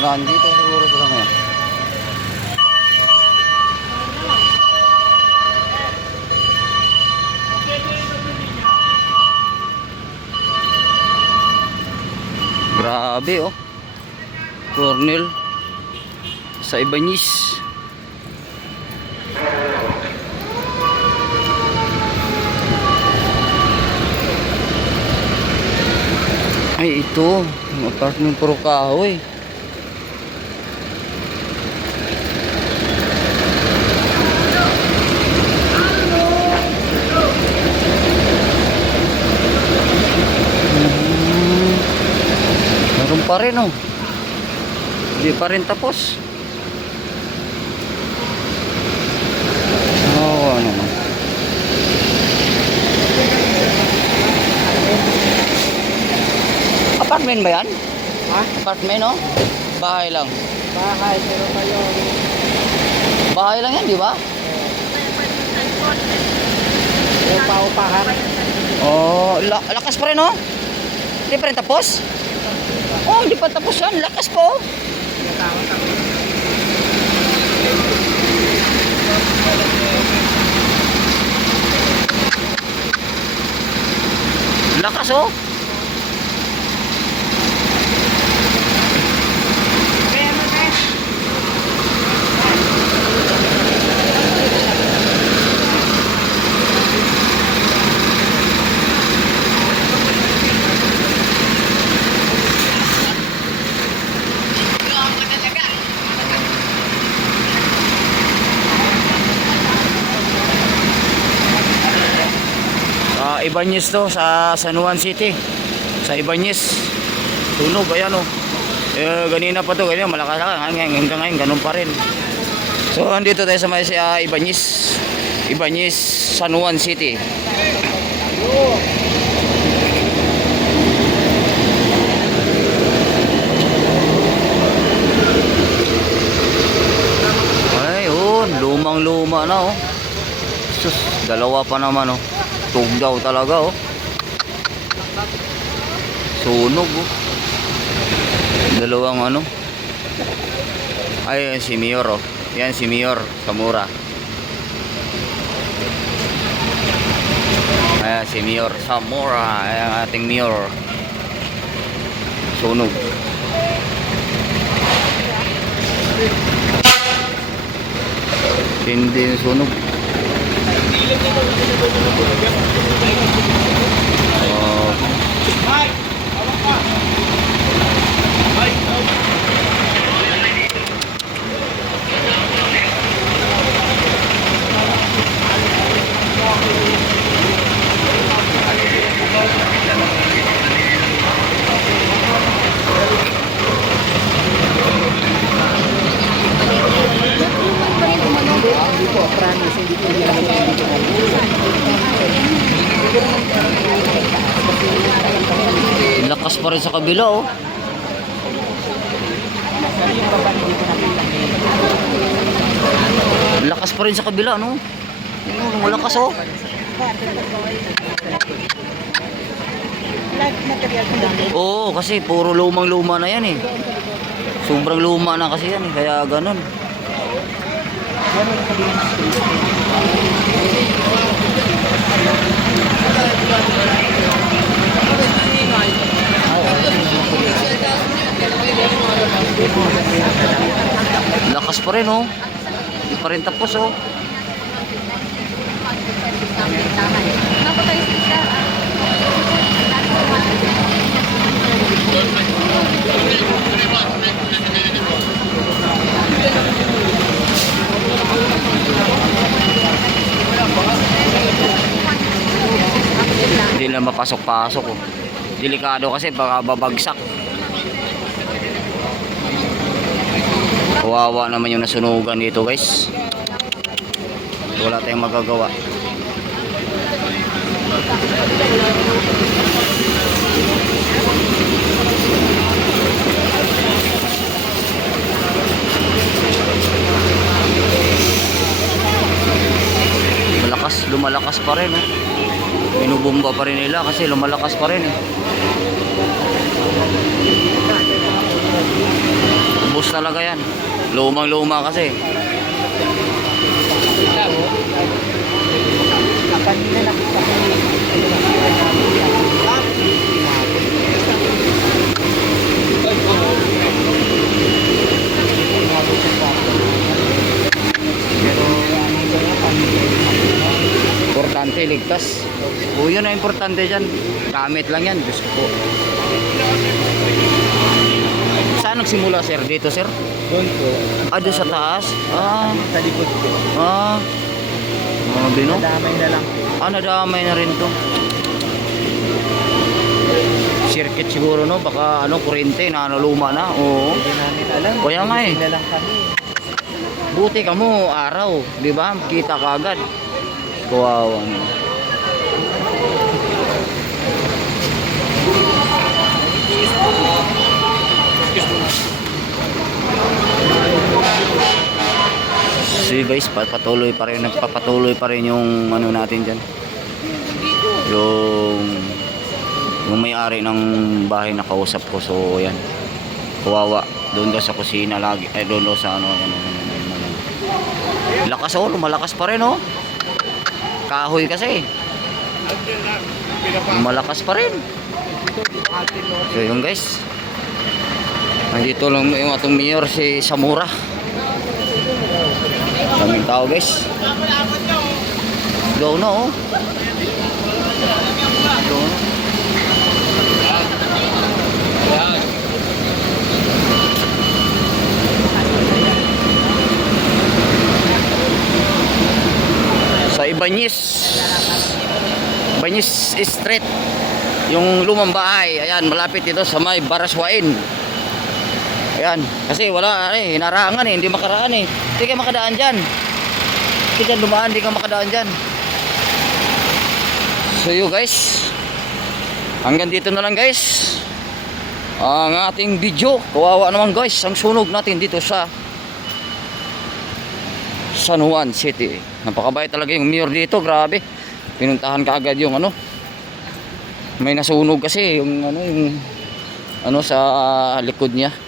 nandito siguro sila ngayon. Grabe oh. Cornel sa Ibanez. Ay ito, yung apartment puro kahoy. Meron pa rin oh. Hindi pa rin tapos. Oo naman. Apartment ba yan? Ha? Apartment no? Bahay lang. Bahay, pero kayo. Bahay lang yan, di ba? Upa-upahan. Oh, lakas pa rin no? Hindi pa rin tapos? Oh, hindi pa tapos yan. Lakas po. Lakas oh. Ibanez to sa San Juan City. Sa Ibanez. Tunog, ayan oh. Ganina pa to, ganyan, malakas lang. Hanggang ngayon, ganun pa rin. So, andito tayo sa may Ibanez. Ibanez, San Juan City. Ay, oh, lumang-luma na oh. Sus, dalawa pa naman oh. Tugdaw talaga oh. Sunog oh. Dalawang ano. Ay, si Mayor oh. Yan si Mayor Zamora. Ayan si Mayor Zamora. Ayan ang ating Mayor. Sunog. Hindi yung sunog. Lakas pa rin sa kabila oh. Lakas pa rin sa kabila no. Malakas oh. Oo, kasi puro lumang-luma na yan eh. Sobrang luma na kasi yan eh, kaya ganun. Lakas pa rin oh. Hindi pa rin tapos oh. Hindi na mapasok-pasok oh. Delikado kasi baka babagsak. Kawawa naman yung nasunugan dito guys. Wala tayong magagawa. Lumalakas pa rin oh. Binubomba pa rin nila kasi lumalakas pa rin eh. talaga yan. Lumang-luma kasi. Kanina nakita ko Importante, ligtas. O yun ang importante dyan. Gamit lang yan. Diyos ko po. Saan nagsimula, sir? Dito, sir? doon po. Ah, doon sa taas? Ah, Sa likod ko. ah. Grabe, no? Damay na lang po. Ah, nadamay na rin to. Circuit siguro, no? Baka, ano, kurente na, ano, luma na. Oo. Hindi namin alam. Kaya nga eh. Hindi na lang kami. Buti ka mo, araw. Di ba? Kita ka agad. Kawawa mo. So guys, patuloy pa rin, nagpapatuloy pa rin yung ano natin dyan. Yung may-ari ng bahay na kausap ko. So yan. Kawawa. Doon daw sa kusina lagi. Eh doon daw sa ano. Lakas oh, malakas pa rin oh. Kahoy kasi. Malakas pa rin. So yun guys. Nandito lang yung atong mayor si Samura. Daming tao guys. Go na oh. Go na. Sa Ibañez Street, yung lumang bahay, ayan, malapit dito sa may Baraswain. Ayan, kasi wala hinarangan hindi makaraan hindi ka makadaan dyan, hindi ka dumaan, hindi ka makadaan dyan. So you guys, hanggang dito na lang guys ang ating video. Kawawa naman guys ang sunog natin dito sa San Juan City. Napakabait talaga yung mayor dito, grabe. Pinuntahan ka agad yung ano. May nasunog kasi yung ano sa likod niya.